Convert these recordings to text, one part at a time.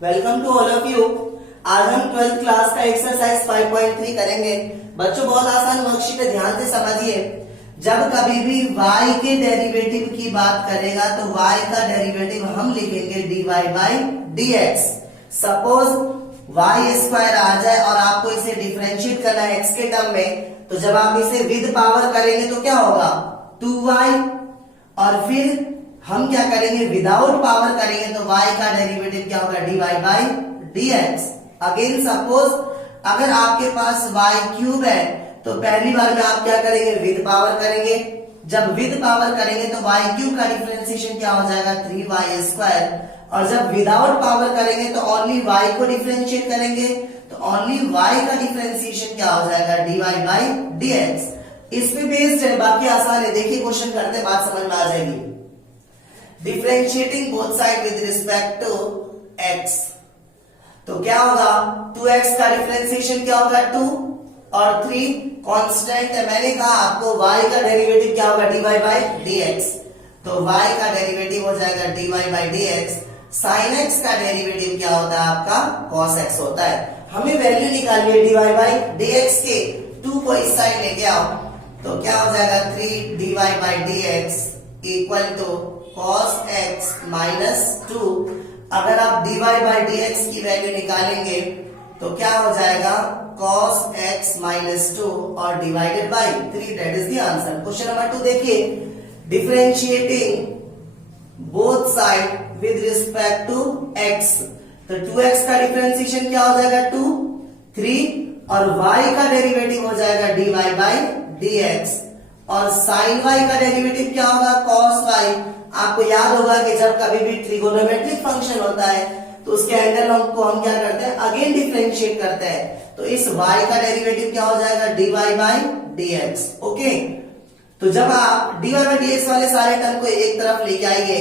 Welcome to all of you. आज हम 12th class का एक्सरसाइज 5.3 करेंगे। बच्चों बहुत आसान वर्कशीट है, ध्यान से समझिए। जब कभी भी y के डेरिवेटिव की बात करेगा तो y का डेरिवेटिव हम लिखेंगे dy by dx। Suppose y square आ जाए और आपको इसे डिफरेंशिएट करना है x के टर्म में, तो जब आप इसे विद पावर करेंगे तो क्या होगा 2y, और फिर हम क्या करेंगे विदाउट पावर करेंगे तो y का डेरिवेटिव क्या होगा dy by dx। Again suppose अगर आपके पास y क्यूब है तो पहली बार में आप क्या करेंगे विद पावर करेंगे। जब विद पावर करेंगे तो y क्यूब का डिफरेंशिएशन क्या हो जाएगा 3y स्क्वायर, और जब विदाउट पावर करेंगे तो ओनली y को डिफरेंशिएट करेंगे तो ओनली y का डिफरेंशिएशन क्या हो जाएगा dy बाई dx। इस पे बेस्ड है, बाकी आसान है। देखिए क्वेश्चन करते बात समझ में आ जाएगी। Differentiating both side with respect to x, तो क्या होगा 2x का डिफरेंशिएशन क्या होगा 2 और 3 कांस्टेंट है। मैंने कहा आपको y का डेरिवेटिव क्या होगा dy बाई dx, तो y का डेरिवेटिव हो जाएगा dy by dx। sin x का डेरिवेटिव क्या होता है आपका cos x होता है। हमें वैल्यू निकालनी है dy बाई dx के, 2 को इस साइड लेके आओ तो क्या हो जाएगा 3 dy by dx equal to cos x minus 2। अगर आप dy बाई dx की वैल्यू निकालेंगे तो क्या हो जाएगा cos x माइनस 2 और divided by 3, that is the answer. Question number 2 देखिए, differentiating both side with respect to x, तो 2x का डिफरेंशिएशन क्या हो जाएगा 2, 3 और y का डेरिवेटिव हो जाएगा dy बाई dx, और sin y का डेरिवेटिव क्या होगा cos y। आपको याद होगा कि जब कभी भी ट्रिगोनोमेट्रिक फंक्शन होता है तो उसके एंगल को हम क्या करते हैं अगेन डिफरेंशिएट करते हैं, तो इस y का डेरिवेटिव क्या हो जाएगा dy बाई dx। ओके, तो जब आप dy बाई dx वाले सारे टर्म को एक तरफ लेके आएंगे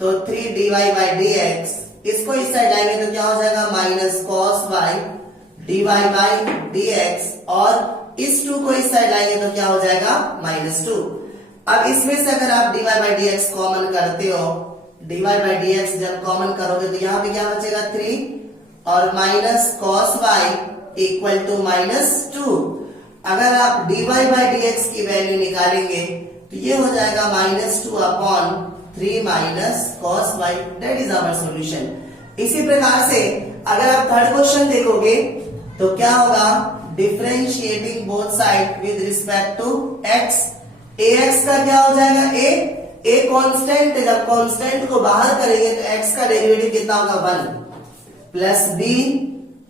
तो 3 dy बाई dx, इसको इस साइड लाएंगे तो क्या हो जाएगा minus cos y dy by dx, और इस 2 को इस साइड लाएंगे तो क्या हो जाएगा माइनस 2। अब इसमें से अगर आप dy बाई dx कॉमन करते हो, dy बाई dx जब कॉमन करोगे तो यहाँ पे क्या बचेगा 3 और minus cos y equal to minus 2। अगर आप dy बाई dx की वैल्यू निकालेंगे तो ये हो जाएगा minus 2 upon 3 minus cos y, that is our solution. इसी प्रकार से अगर आप थर्ड क्वेश्चन देखोगे तो क्या होगा differentiating both side with respect to x, ax का क्या हो जाएगा a कांस्टेंट है, जब कांस्टेंट को बाहर करेंगे तो x का डेरिवेटिव कितना होगा 1 प्लस b,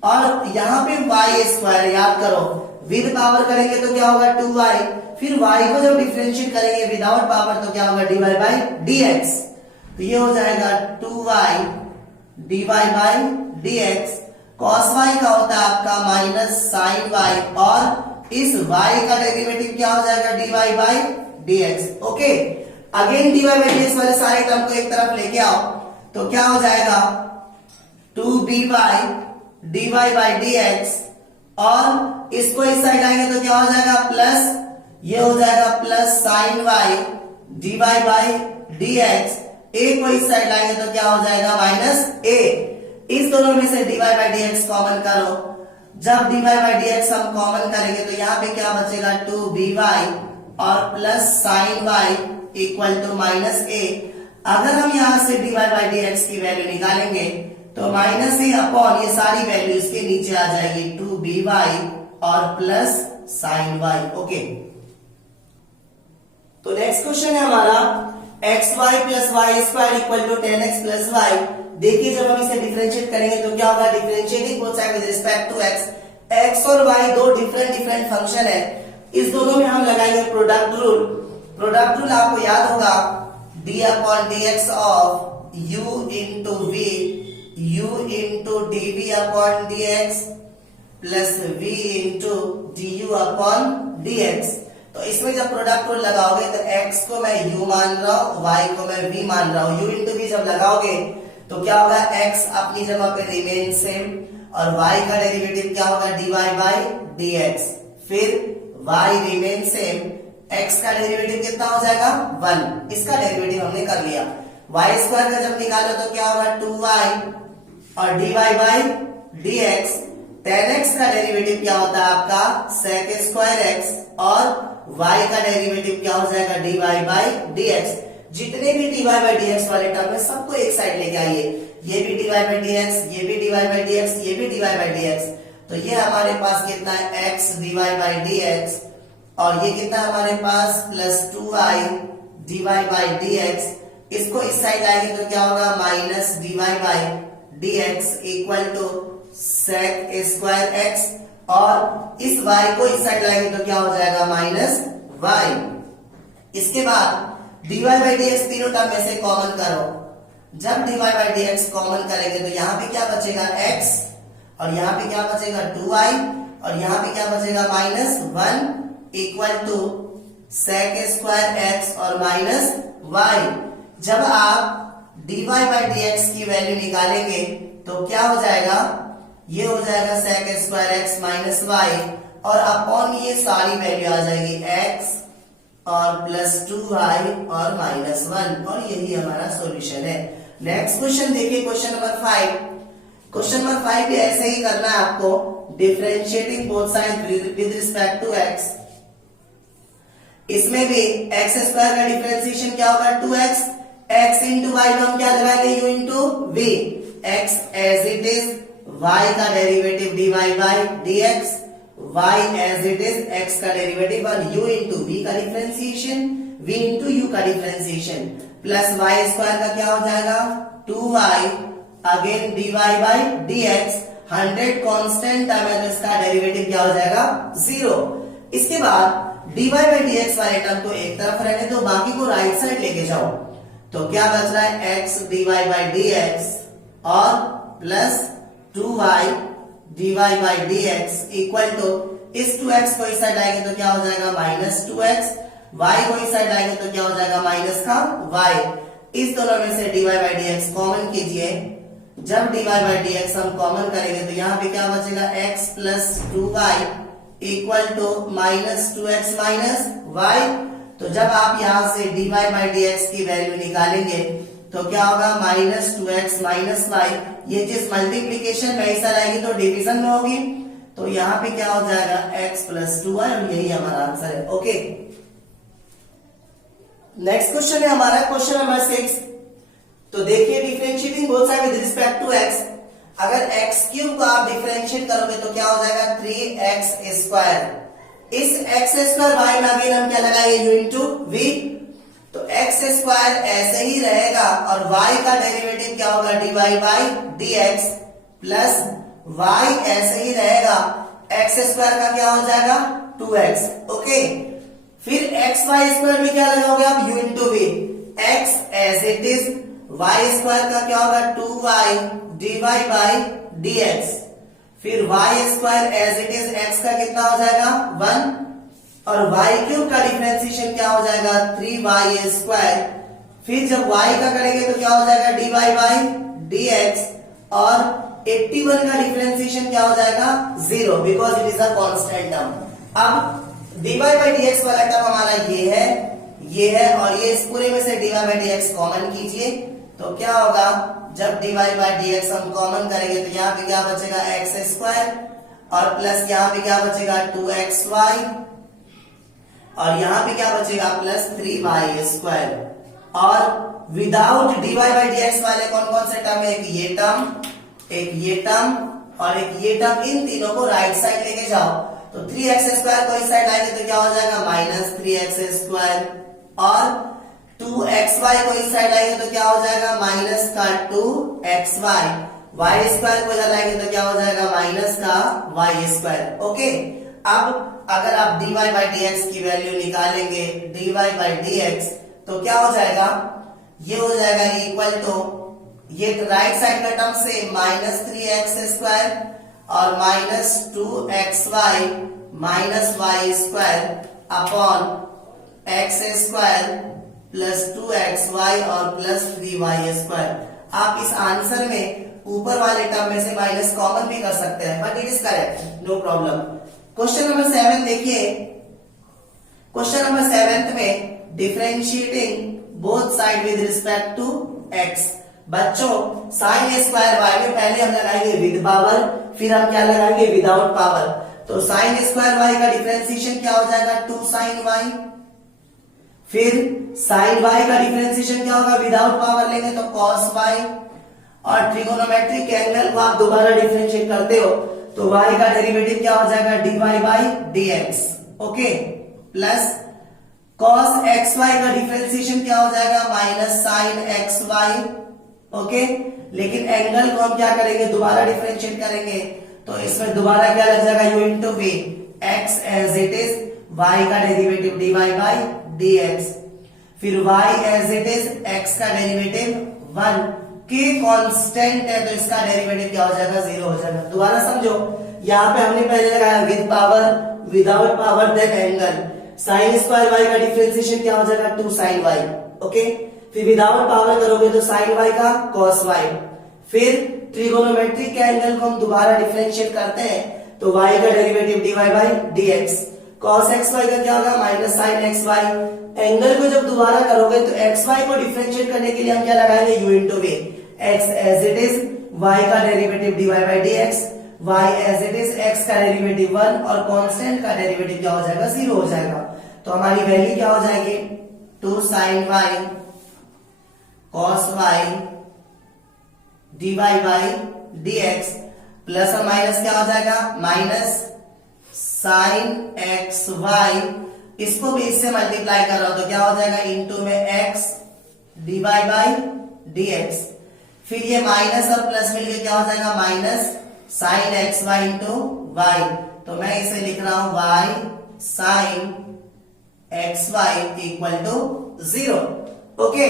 और यहाँ पे y स्क्वायर याद करो, विद पावर करेंगे तो क्या होगा 2y, फिर y को जब डिफरेंशिएट करेंगे विदाउट पावर तो क्या होगा dy बाई dx, तो ये हो जाएगा 2y dy by dx। cos y का होता है आपका माइनस sin y, और इस y का डेरिवेटिव क्या हो जाएगा dy by dx। Okay, again dy by dx वाले सारे टर्म को एक तरफ लेके आओ तो क्या हो जाएगा 2by dy बाई dx, और इसको इस साइड लाएंगे तो क्या हो जाएगा प्लस, ये हो जाएगा plus sin y dy by dx, a को इस साइड लाएंगे तो क्या हो जाएगा माइनस a। इस दोनों में से dy बाई dx कॉमन करो, जब dy बाई dx हम कॉमन करेंगे तो यहाँ पे क्या बचेगा 2by और plus sin y equal to minus a। अगर हम यहाँ से dy बाई dx की वैल्यू निकालेंगे तो माइनस a अपॉन ये सारी वैल्यू इसके नीचे आ जाएगी 2by और प्लस sin y। ओके, तो नेक्स्ट क्वेश्चन है हमारा xy plus y square equal to 10x plus y. देखिए जब हम इसे डिफरेंशिएट करेंगे तो क्या होगा differentiating both side with respect to x और y दो डिफरेंट फंक्शन है, इस दोनों में हम लगाएंगे प्रोडक्ट रूल। प्रोडक्ट रूल आपको याद होगा d upon dx of u into v, u into dv upon dx plus v into du upon dx। तो इसमें जब प्रोडक्ट रूल लगाओगे तो x को मैं u मान रहा हूं, y को मैं v मान रहा हूं। u इंटू v जब लगाओगे तो क्या होगा x अपनी जगह पे रिमेन सेम, और y का डेरिवेटिव क्या होगा dy बाई dx, फिर y रिमेन सेम, x का डेरिवेटिव कितना हो जाएगा 1, इसका डेरिवेटिव हमने कर लिया। y स्क्वायर का जब निकालो तो क्या होगा 2y और dy by dx, tan x का डेरिवेटिव क्या होता है आपका sec स्क्वायर x, और y का डेरिवेटिव क्या हो जाएगा dy बाई dx। जितने भी dy बाई dx वाले टर्म है सबको एक साइड लेके आइए, ये भी dy बाई dx, ये भी dy बाई dx, ये भी dy बाई dx। तो ये हमारे पास कितना है x dy बाई dx, और ये कितना हमारे पास plus 2y dy by dx। इसको इस साइड लाएंगे तो क्या होगा minus dy by dx equal to sec square x, और इस y को इस साइड लाएंगे तो क्या हो जाएगा माइनस y। इसके बाद dy बाई dx तीनों टर्म में से कॉमन करो, जब dy बाई dx कॉमन करेंगे तो यहाँ पे क्या बचेगा x, और यहाँ पे क्या बचेगा 2y, और यहाँ पे क्या बचेगा minus 1 equal to sec square x और माइनस y। जब आप dy बाई dx की वैल्यू निकालेंगे तो क्या हो जाएगा, ये हो जाएगा sec square x minus y, और अपॉन ये सारी वैल्यू आ जाएगी x और प्लस 2y और माइनस 1, और यही हमारा सॉल्यूशन है। नेक्स्ट क्वेश्चन देखिए, क्वेश्चन नंबर 5। क्वेश्चन नंबर 5 भी ऐसे ही करना है आपको, differentiating both side with respect to x। इसमें भी x स्क्वायर का डिफरेंशिएशन क्या होगा 2x, x इंटू वाई को हम क्या लगाएंगे u into v, x as it is, y का derivative dy by dx, y as it is, x का डेरिवेटिव और u इंटू v का डिफरेंशिएशन, v इंटू u का डिफरेंशिएशन, प्लस y स्क्वायर का क्या हो जाएगा 2y again dy by dx। 100 constant term है तो इसका डेरिवेटिव क्या हो जाएगा 0। इसके बाद dy बाई dx वाले टर्म को एक तरफ रहने दो, बाकी को राइट साइड लेके जाओ, तो क्या बच रहा है x dy बाई dx और plus 2y dy by dx equal to, इस 2x को इस साइड लाएंगे तो क्या हो जाएगा माइनस 2x, y को इस साइड लाएंगे तो क्या हो जाएगा माइनस का y। इस दोनों में से dy बाई dx कॉमन कीजिए, जब dy बाई dx हम कॉमन करेंगे तो यहाँ पे क्या बचेगा x plus 2y equal to minus 2x minus y। तो जब आप यहाँ से dy बाई dx की वैल्यू निकालेंगे तो क्या होगा माइनस 2x माइनस y। ये जिस मल्टीप्लीकेशन में हिस्सा लाएगी तो डिवीजन में होगी, तो यहाँ पे क्या हो जाएगा x प्लस 2y, और यही हमारा आंसर है। ओके, नेक्स्ट क्वेश्चन है हमारा क्वेश्चन नंबर 6। तो देखिए, differentiating both side with respect to x, अगर x क्यूब को आप डिफरेंशिएट करोगे तो क्या हो जाएगा 3x स्क्वायर। इस x स्क्वायर y में अगेन हम क्या लगाएंगे u इंटू v, तो x स्क्वायर ऐसे ही रहेगा, और y का डेरिवेटिव क्या होगा dy by dx, plus y ऐसे ही रहेगा, x स्क्वायर का क्या हो जाएगा 2x। ओके, फिर x y स्क्वायर में क्या लगाओगे आप u into v, x as it is, y square का क्या होगा 2y dy बाई dx, फिर y square as it is, x का कितना हो जाएगा 1, और y क्यूब का डिफरेंशिएशन क्या हो जाएगा 3y स्क्वायर, फिर जब y का करेंगे तो क्या हो जाएगा dy बाई dx, और 81 का डिफरेंशिएशन क्या हो जाएगा 0, because it is a constant term. अब dy बाई dx वाला टर्म हमारा ये है, और ये इस पूरे में से dy बाई dx कॉमन कीजिए, तो क्या होगा जब dy बाई dx हम कॉमन करेंगे तो यहाँ पे क्या बचेगा x स्क्वायर, और प्लस यहाँ पे क्या बचेगा 2xy, और यहाँ पे क्या बचेगा प्लस 3y स्क्वायर। और विदाउट dy बाई dx वाले कौन कौन से टर्म है, एक ये टर्म और एक ये टर्म, इन तीनों को राइट साइड लेके जाओ, तो 3x स्क्वायर को इस साइड लाएंगे तो क्या हो जाएगा माइनस 3x स्क्वायर, और 2xy को इस साइड लाएंगे तो क्या हो जाएगा माइनस का 2xy, y स्क्वायर को इधर लाएंगे तो क्या हो जाएगा माइनस का y स्क्वायर। ओके, अब अगर आप dy बाई dx की वैल्यू निकालेंगे dy बाई dx तो क्या हो जाएगा, ये हो जाएगा इक्वल टू, ये राइट साइड का टर्म से माइनस 3x स्क्वायर और minus 2xy minus y square upon x square plus 2xy और प्लस 3y स्क्वायर। आप इस आंसर में ऊपर वाले टर्म में से माइनस कॉमन भी कर सकते हैं, but it is correct, no problem. Question number 7 देखिए, क्वेश्चन नंबर 7 में differentiating both side with respect to x, बच्चों साइन स्क्वायर वाई में पहले हम लगाएंगे विद पावर, फिर हम क्या लगाएंगे विदाउट पावर। तो साइन स्क्वायर वाई का डिफरेंशिएशन क्या हो जाएगा 2 साइन वाई, फिर साइन वाई का डिफरेंशिएशन क्या होगा विदाउट पावर लेंगे तो कॉस वाई, और ट्रिगोनोमेट्रिक एंगल को आप दोबारा डिफरेंशिएट करते हो तो y का डेरिवेटिव क्या हो जाएगा dy by dx, okay, plus cos xy का डिफरेंशिएशन क्या हो जाएगा माइनस साइन xy, ओके। लेकिन एंगल को हम क्या करेंगे दोबारा डिफरेंशिएट करेंगे तो इसमें दोबारा क्या लग जाएगा u into v, x as it is, y का डेरिवेटिव dy बाई dx, फिर y as it is, x का डेरिवेटिव 1 के कांस्टेंट है तो इसका डेरिवेटिव क्या हो जाएगा 0 हो जाएगा। दोबारा समझो, यहाँ पे हमने पहले लगाया with power, without power, then angle. Sine square y का डिफरेंशिएशन क्या हो जाएगा 2 साइन वाई, ओके। फिर विदाउट पावर करोगे तो साइन वाई का कॉस वाई, फिर ट्रिगोनोमेट्रिक एंगल को हम दोबारा डिफरेंशिएट करते हैं तो y का derivative dy by dx, cos xy का क्या होगा माइनस साइन xy। एंगल को जब दोबारा करोगे तो xy को डिफरेंशिएट करने के लिए हम क्या लगाएंगे u into v, x as it is, y का derivative dy by dx, y as it is, x का डेरिवेटिव 1 और कांस्टेंट का डेरिवेटिव क्या हो जाएगा 0 हो जाएगा। तो हमारी वैल्यू क्या हो जाएगी 2 sin y cos y dy by dx, plus और माइनस क्या हो जाएगा माइनस साइन एक्स वाई, इसको भी इससे मल्टीप्लाई कर रहा हूं तो क्या हो जाएगा इंटू में x dy बाई dx, फिर ये माइनस और प्लस मिलके क्या हो जाएगा minus sine x y into y. तो मैं इसे लिख रहा हूं y sine x y equal to 0, okay.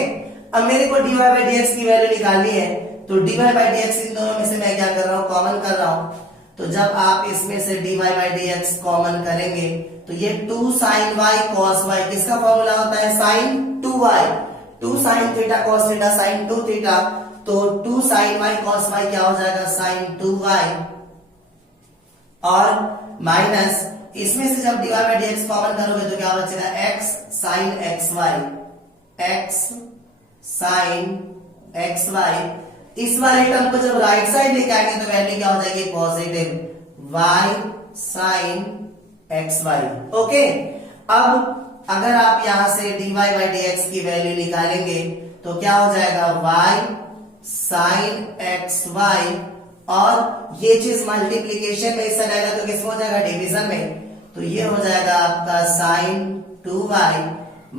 अब मेरे को dy बाई dx की वैल्यू निकालनी है तो dy बाई dx इन दोनों में से मैं क्या कर रहा हूं कॉमन कर रहा हूं। तो जब आप इसमें से dy बाई dx कॉमन करेंगे तो ये 2 sin y cos y, किसका फॉर्मूला होता है sine 2y, 2 sin theta cos theta sin 2 theta, तो 2 sin y cos y क्या हो जाएगा sin 2y, और माइनस इसमें से जब dy बाई dx कॉमन करोगे तो क्या बचेगा x sin xy, x sin xy। इस वाले टर्म को जब राइट साइड लेके आएंगे तो वैल्यू क्या हो जाएगी positive y sin xy, okay. अब अगर आप यहां से dy बाई dx की वैल्यू निकालेंगे तो क्या हो जाएगा y sin xy, और ये चीज मल्टीप्लीकेशन में इससे रहेगा तो किसमें हो जाएगा डिवीजन में, तो ये हो जाएगा आपका sin 2y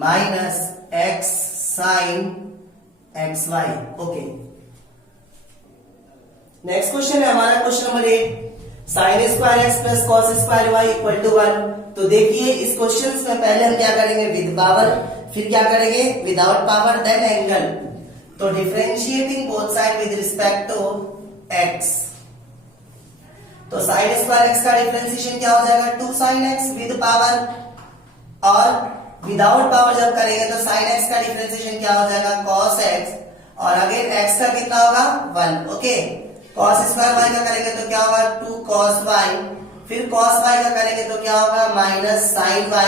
minus x sin xy, okay. Next question है हमारा question number 8, sine square x plus cos square y equal to 1। तो देखिए इस क्वेश्चन में पहले हम क्या करेंगे विद पावर, फिर क्या करेंगे विदाउट पावर, देन एंगल। तो differentiating both side with respect to x, तो साइन स्क्वायर एक्स का डिफरेंशिएशन क्या हो जाएगा 2 sin x विद पावर, और विदाउट पावर जब करेंगे तो साइन x का डिफरेंशिएशन क्या हो जाएगा cos x, और अगेन x का कितना होगा 1, ओके। cos स्क्वायर y का करेंगे तो क्या होगा 2 cos y, फिर cos y का करेंगे तो क्या होगा माइनस sin y,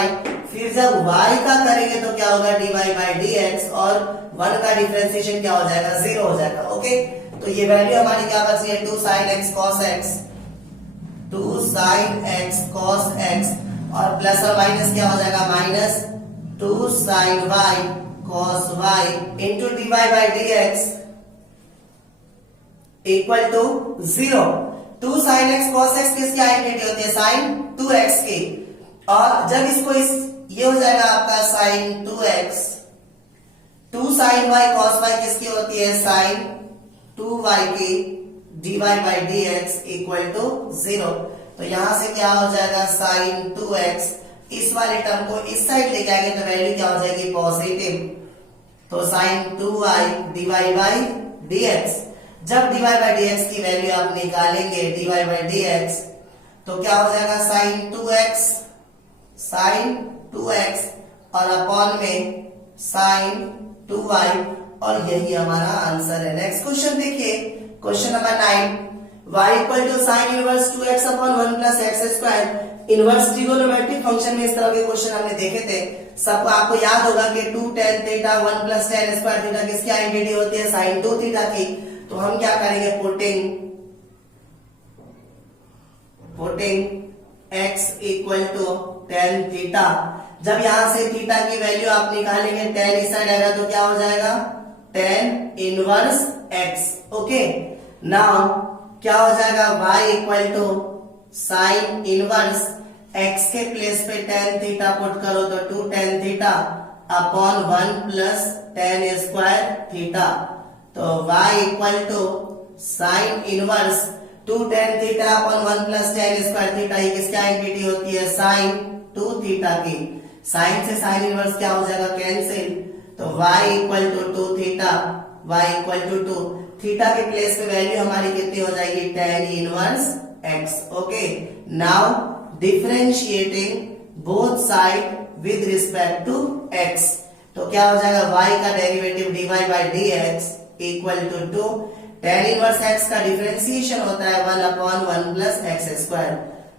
फिर जब y का करेंगे तो क्या होगा dy बाई dx, और 1 का डिफरेंशिएशन क्या हो जाएगा 0 हो जाएगा, ओके। तो ये वैल्यू हमारी क्या बची है 2 sin x cos x, 2 sin x cos x, और प्लस और माइनस क्या हो जाएगा minus 2 sin y cos y into dy by dx equal to 0। 2 sin x cos x किसकी आइडेंटिटी होती है sin 2x की, और जब इसको ये हो जाएगा आपका sin 2x, 2 sin y cos y किसकी होती है sin 2y की, dy by dx equal to 0। तो यहां से क्या हो जाएगा sin 2x, इस वाले टर्म को इस साइड लेके आएंगे तो वैल्यू क्या हो जाएगी पॉजिटिव, तो sin 2y dy by dx। जब dy बाई dx की वैल्यू आप निकालेंगे dy बाई dx तो क्या हो जाएगा sin 2x और अपॉन में sin 2y, और यही हमारा आंसर है। नेक्स्ट क्वेश्चन देखिए question number 9, y equal to sine inverse 2x upon 1 plus x square. Inverse trigonometric function में इस तरह के क्वेश्चन हमने देखे थे। सबको आपको याद होगा कि 2 tan theta 1 plus tan square theta किसकी आइडेंटिटी होती है, साइन 2 थीटा की। तो हम क्या करेंगे, putting x equal to tan theta. जब यहां से थीटा की वैल्यू आप निकालेंगे, tan इस साइड आएगा तो क्या हो जाएगा, tan inverse x। Okay, now क्या हो जाएगा, y equal to sine inverse x के प्लेस पे tan थीटा पुट करो तो 2 tan theta upon 1 plus tan square theta. तो y equal to sine inverse 2 tan theta upon 1 plus tan square theta, ये किसकी आइडेंटिटी होती है, साइन 2 थीटा की। साइन से साइन इनवर्स क्या हो जाएगा, कैंसिल। तो y equal to 2 theta, y equal to 2 theta के प्लेस पे वैल्यू हमारी कितनी हो जाएगी, tan inverse x। Okay, now differentiating both side with respect to x। तो क्या हो जाएगा, y का derivative dy by dx equal to 2 tan inverse x का डिफरेंशिएशन होता है 1 अपॉन 1 प्लस एक्स स्क्वायर।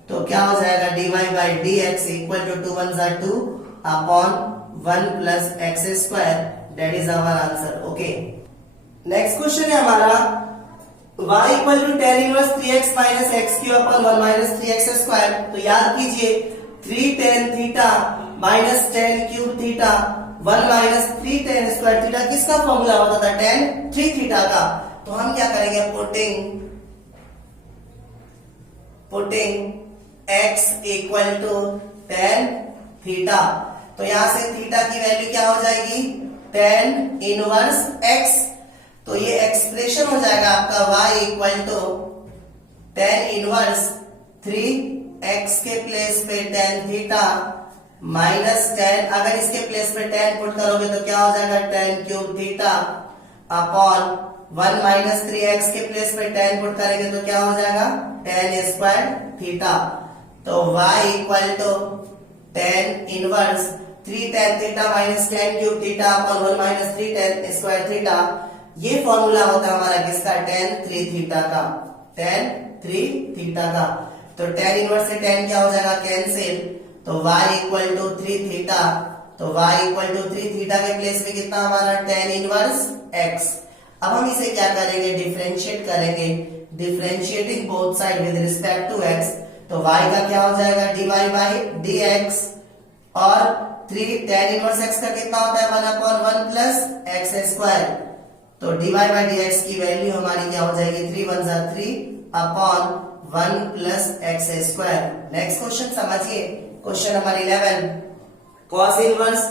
तो क्या हो जाएगा, dy by dx equal to 2 1 जा 2 upon 1 plus x square. That is our answer. Okay, next question है हमारा y equal to tan inverse 3x minus x cube upon 1 minus 3x square. तो याद कीजिए 3 tan theta minus tan cube theta 1 minus 3 tan square theta किसका formula होता था, tan 3 theta का। तो हम क्या करेंगे, putting x equal to tan theta. तो यहां से थीटा की वैल्यू क्या हो जाएगी, tan इनवर्स x। तो ये एक्सप्रेशन हो जाएगा आपका y equal to tan inverse 3x के प्लेस पे tan थीटा माइनस tan, अगर इसके प्लेस पे tan पुट करोगे तो क्या हो जाएगा, tan cube theta upon 1 minus 3x के प्लेस पे tan पुट करेंगे तो क्या हो जाएगा, tan स्क्वायर थीटा। तो y equal to tan inverse 3 tan theta minus tan cube theta upon 1 minus 3 tan square theta. ये फॉर्मूला होता है हमारा किसका, tan 3 थीटा का, tan 3 थीटा का। तो tan इनवर्स से tan क्या हो जाएगा, कैंसिल। तो y इक्वल टू 3 थीटा। तो y इक्वल टू 3 थीटा के प्लेस में कितना हमारा, tan इनवर्स x। अब हम इसे क्या करेंगे, डिफरेंशिएट करेंगे, differentiating both side with respect to x। तो y का क्या हो जाएगा, dy बाई dx और 3 tan इनवर्स x का कितना होता है, 1 अपॉन 1 प्लस एक्स स्क्वायर। तो dy बाई dx की वैल्यू हमारी क्या हो जाएगी, 3 1 जा 3 upon 1 plus x square. Next question समझिए, question number 11, cos inverse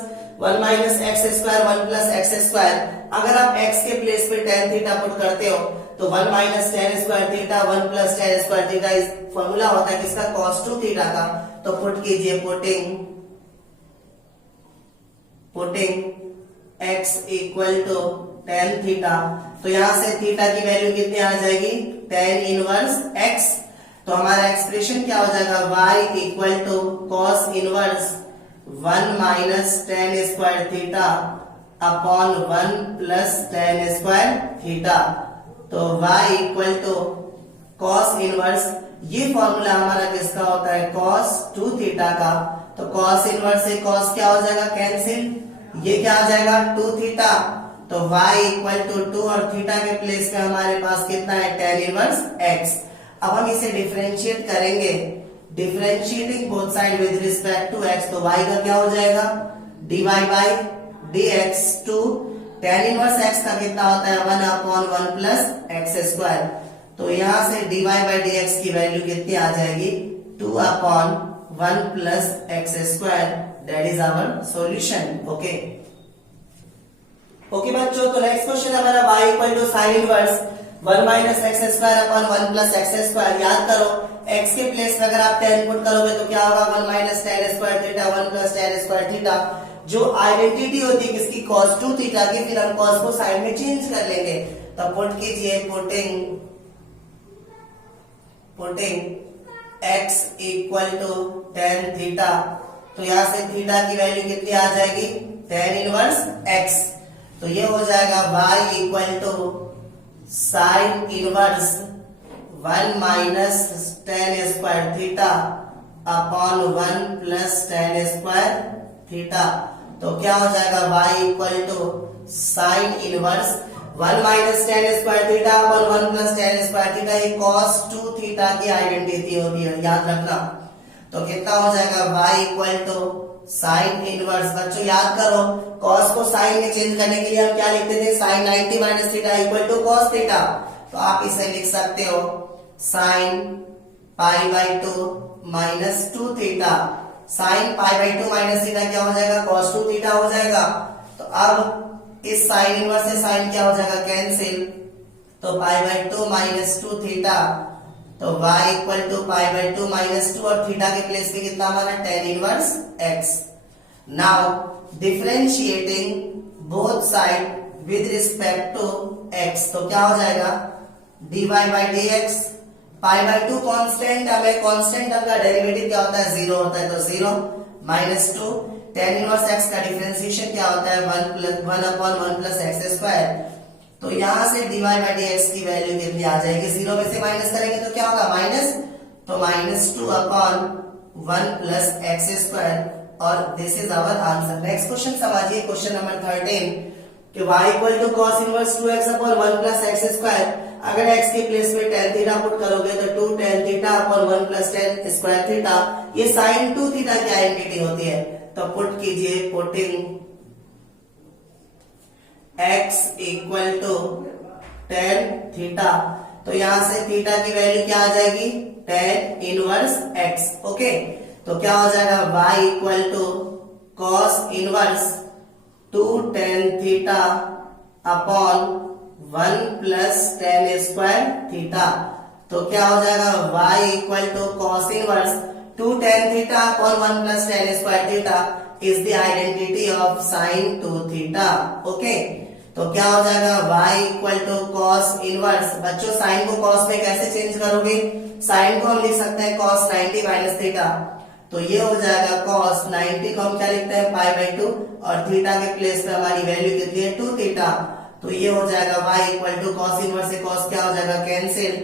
1 minus x square 1 plus x square. अगर आप x के प्लेस पे tan थीटा पुट करते हो तो 1 minus tan square theta 1 plus tan square theta इस फॉर्मूला होता है किसका, cos 2 थीटा का। तो पुट कीजिए, putting x equal to tan theta. तो यहां से थीटा की वैल्यू कितनी आ जाएगी, tan इनवर्स x। तो हमारा एक्सप्रेशन क्या हो जाएगा, y equal to cos inverse 1 minus tan square theta upon 1 plus tan square theta. तो y equal to cos inverse, ये फॉर्मूला हमारा किसका होता है, cos 2 थीटा का। तो cos इनवर्स से cos क्या हो जाएगा, कैंसिल। ये क्या आ जाएगा, 2 थीटा। तो y इक्वल टू 2 और थीटा के प्लेस पे हमारे पास कितना है, tan इनवर्स x। अब हम इसे डिफरेंशिएट करेंगे, differentiating both side with respect to x। तो y का क्या हो जाएगा, dy by dx two tan inverse x का कितना होता है, 1 अपॉन 1 प्लस एक्स स्क्वायर। तो यहां से dy बाई dx की वैल्यू कितनी आ जाएगी, 2 upon 1 plus x square. That is our solution. Okay okay बच्चों, तो नेक्स्ट क्वेश्चन हमारा y equal to sine inverse 1 minus x square upon 1 plus x square. याद करो x के प्लेस में अगर आप tan पुट करोगे तो क्या होगा, 1 minus tan square theta 1 plus tan square theta. जो आइडेंटिटी होती है किसकी, cos 2 थीटा की, फिर हम cos को साइन में चेंज कर लेंगे। तो पुट कीजिए, putting x equal to tan theta. तो यहां से थीटा की वैल्यू कितनी आ जाएगी, tan इनवर्स x। तो ये हो जाएगा y equal to sine inverse 1 minus ten square theta upon 1 plus ten square theta. तो क्या हो जाएगा y equal to sine inverse 1 minus ten square theta upon 1 plus ten square theta. ये cos 2 theta की आइडेंटिटी होती है, याद रखना। तो कितना हो जाएगा y equal to sine inverse. बच्चों याद करो, cos को साइन में चेंज करने के लिए हम क्या लिखते थे, sine 90 minus theta equal to cos theta. तो आप इसे लिख सकते हो sine pi by 2 minus 2 theta. Sine pi by 2 minus theta क्या हो जाएगा, cos 2 थीटा हो जाएगा। तो अब इस साइन इनवर्स से साइन क्या हो जाएगा, कैंसिल। तो पाई बाई 2 माइनस 2 थीटा। तो y equal to pi by 2 minus 2 और थीटा के प्लेस पे कितना हमारा tan inverse x। Now differentiating both side with respect to x। तो क्या हो जाएगा, dy by dx। Pi by 2 constant, हमें कांस्टेंट टर्म का डेरिवेटिव क्या होता है, जीरो होता है। तो zero minus 2 tan inverse x का डिफरेंशिएशन क्या होता है, 1 अपॉन 1 प्लस एक्स स्क्वायर। तो यहां से dy बाई dx की वैल्यू कितनी आ जाएगी, जीरो में से माइनस करेंगे तो क्या होगा, माइनस। तो minus 2 upon 1 plus x square और this is our answer. Next question समझिए, क्वेश्चन नंबर 13 कि y equal to cos inverse 2x upon 1 plus x square. अगर x के प्लेस में tan थीटा पुट करोगे तो 2 tan theta upon 1 plus tan square theta. ये sin 2 theta की identity होती है। तो पुट कीजिए, putting x equal to tan theta. तो यहां से थीटा की वैल्यू क्या आ जाएगी, tan इनवर्स x। ओके, तो क्या हो जाएगा, y equal to cos inverse 2 tan theta upon 1 plus tan square theta. तो क्या हो जाएगा, y equal to cos inverse 2 tan theta upon 1 plus tan square theta is the identity of sin 2 theta. Okay, तो क्या हो जाएगा, y equal to cos inverse. बच्चों sine को cos में कैसे चेंज करोगे, साइन को हम लिख सकते हैं cos 90 माइनस थीटा। तो ये हो जाएगा cos 90 को हम क्या लिखते हैं, पाई बाई 2 और थीटा के प्लेस पे हमारी वैल्यू कितनी है, 2 थीटा। तो ये हो जाएगा y equal to cos inverse से cos क्या हो जाएगा, कैंसिल।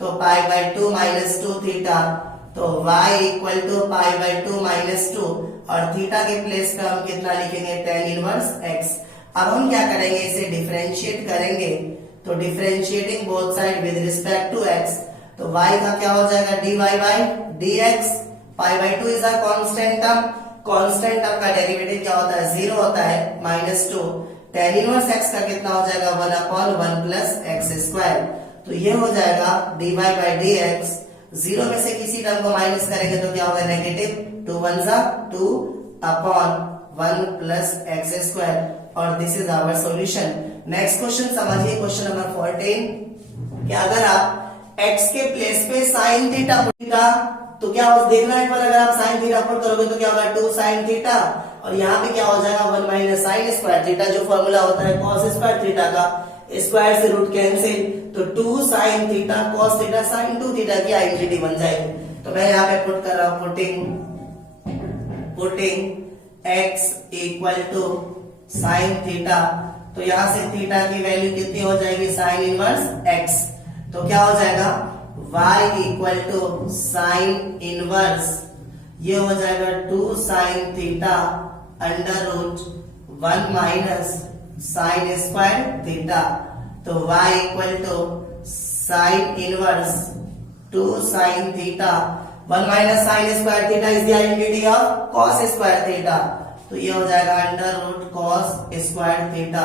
तो पाई बाई 2 माइनस 2 थीटा। तो y equal to pi by 2 minus 2 और थीटा के प्लेस पे हम कितना लिखेंगे, tan इनवर्स x। अब हम क्या करेंगे, इसे डिफरेंशिएट करेंगे। तो differentiating both side with respect to x। तो y का क्या हो जाएगा, dy by dx। Pi by 2 is a constant term, constant term का डेरिवेटिव क्या होता है, जीरो होता है, माइनस 2। tan इनवर्स x का कितना हो जाएगा, 1 अपॉन 1 प्लस एक्स स्क्वायर। तो ये हो जाएगा dy बाई dx। जीरो में से किसी टर्म को माइनस करेंगे तो क्या होगा, नेगेटिव। 2 1 जा 2 अपॉन 1 प्लस एक्स स्क्वायर और this is our solution. Next question समझिए, क्वेश्चन नंबर 14 कि अगर आप x के प्लेस पे sin थीटा पुटेगा तो क्या हो, देखना एक बार, अगर आप sin थीटा पुट करोगे तो क्या होगा, 2 sin थीटा और यहाँ पे क्या हो जाएगा, 1 माइनस साइन स्क्वायर थीटा। जो फॉर्मूला होता है cos स्क्वायर थीटा का, स्क्वायर से रूट कैंसिल। तो 2 sin theta cos theta sin 2 theta की आइडेंटिटी बन जाएगी। तो मैं यहाँ पे पुट कर रहा हूँ, putting x equal to sine theta. तो यहां से थीटा की वैल्यू कितनी हो जाएगी, साइन इनवर्स x। तो क्या हो जाएगा, y equal to sine inverse, ये हो जाएगा 2 sine theta under root 1 minus sine square theta. तो y equal to sine inverse 2 sine theta 1 minus sine square theta is the identity of cos square theta. तो ये हो जाएगा under root cos square theta.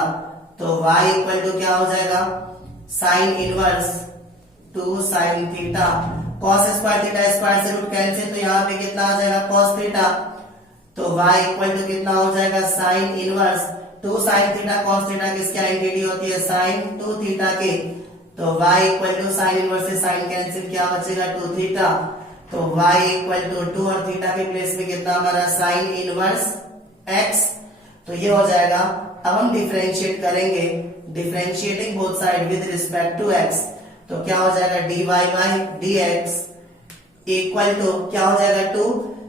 तो y equal to क्या हो जाएगा, sine inverse 2 sine theta cos square theta, square से root cancel. तो यहाँ पे कितना आ जाएगा, cos थीटा। तो y इक्वल टू कितना हो जाएगा, sine inverse 2 sine theta cos theta किसकी आइडेंटिटी होती है, साइन 2 थीटा के। तो y equal to sine inverse से साइन कैंसिल, क्या बचेगा, 2 थीटा। तो y इक्वल टू 2 और थीटा के प्लेस में कितना हमारा साइन इनवर्स x। तो ये हो जाएगा। अब हम डिफरेंशिएट करेंगे, differentiating both side with respect to x। तो क्या हो जाएगा, dy by dx equal to क्या हो जाएगा, 2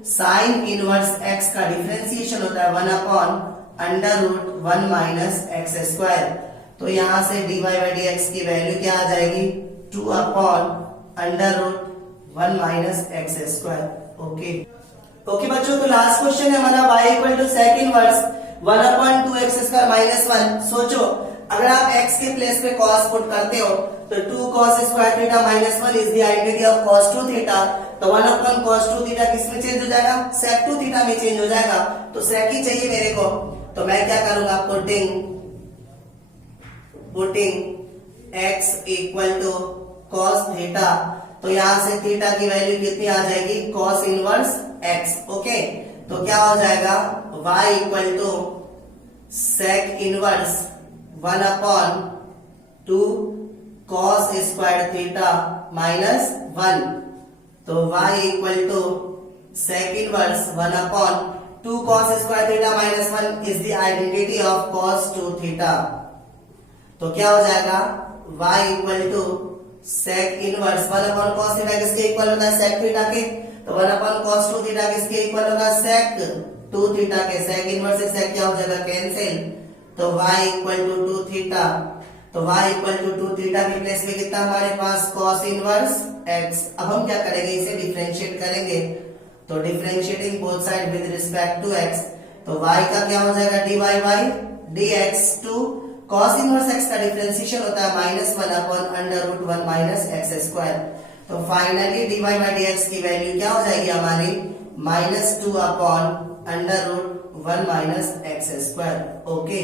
साइन इनवर्स x का डिफरेंशिएशन होता है 1 upon under root 1 minus x square. तो यहां से dy बाई dx की वैल्यू क्या आ जाएगी, 2 upon under root 1 minus x square. Okay okay बच्चों, तो लास्ट क्वेश्चन है हमारा y equal to sec inverse 1 upon 2x square minus 1। सोचो अगर आप x के प्लेस पे cos पुट करते हो तो 2 cos square theta minus 1 is the identity of cos 2 theta. तो 1 अपॉन cos 2 थीटा किस में चेंज हो जाएगा? sec 2 थीटा में चेंज हो जाएगा। तो sec ही चाहिए मेरे को, तो मैं क्या करूंगा? Putting x equal to cos theta. तो यहां से थीटा की वैल्यू कितनी आ जाएगी? cos inverse x। ओके, तो क्या हो जाएगा? y equal to sec inverse 1 upon 2 cos square theta minus 1। तो y equal to sec inverse 1 upon 2 cos square theta minus 1 is the identity of cos 2 theta. तो क्या हो जाएगा? y equal to sec inverse 1 upon cos theta किसके equal होता है? sec theta के। तो 1 अपॉन cos 2 थीटा किसके इक्वल होगा? sec 2 थीटा के। sec इनवर्स से sec क्या हो जाएगा? कैंसिल। तो y इक्वल टू 2 थीटा। तो y इक्वल टू 2 थीटा के प्लेस में कितना हमारे पास? cos inverse x। अब हम क्या करेंगे? इसे डिफरेंशिएट करेंगे। तो differentiating both side with respect to x, तो y का क्या हो जाएगा? dy by dx to cos inverse x का डिफरेंशिएशन होता है minus 1 upon under root 1 minus x square. तो फाइनली dy बाई dx की वैल्यू क्या हो जाएगी हमारी? Minus 2 upon under root 1 minus x square. Okay.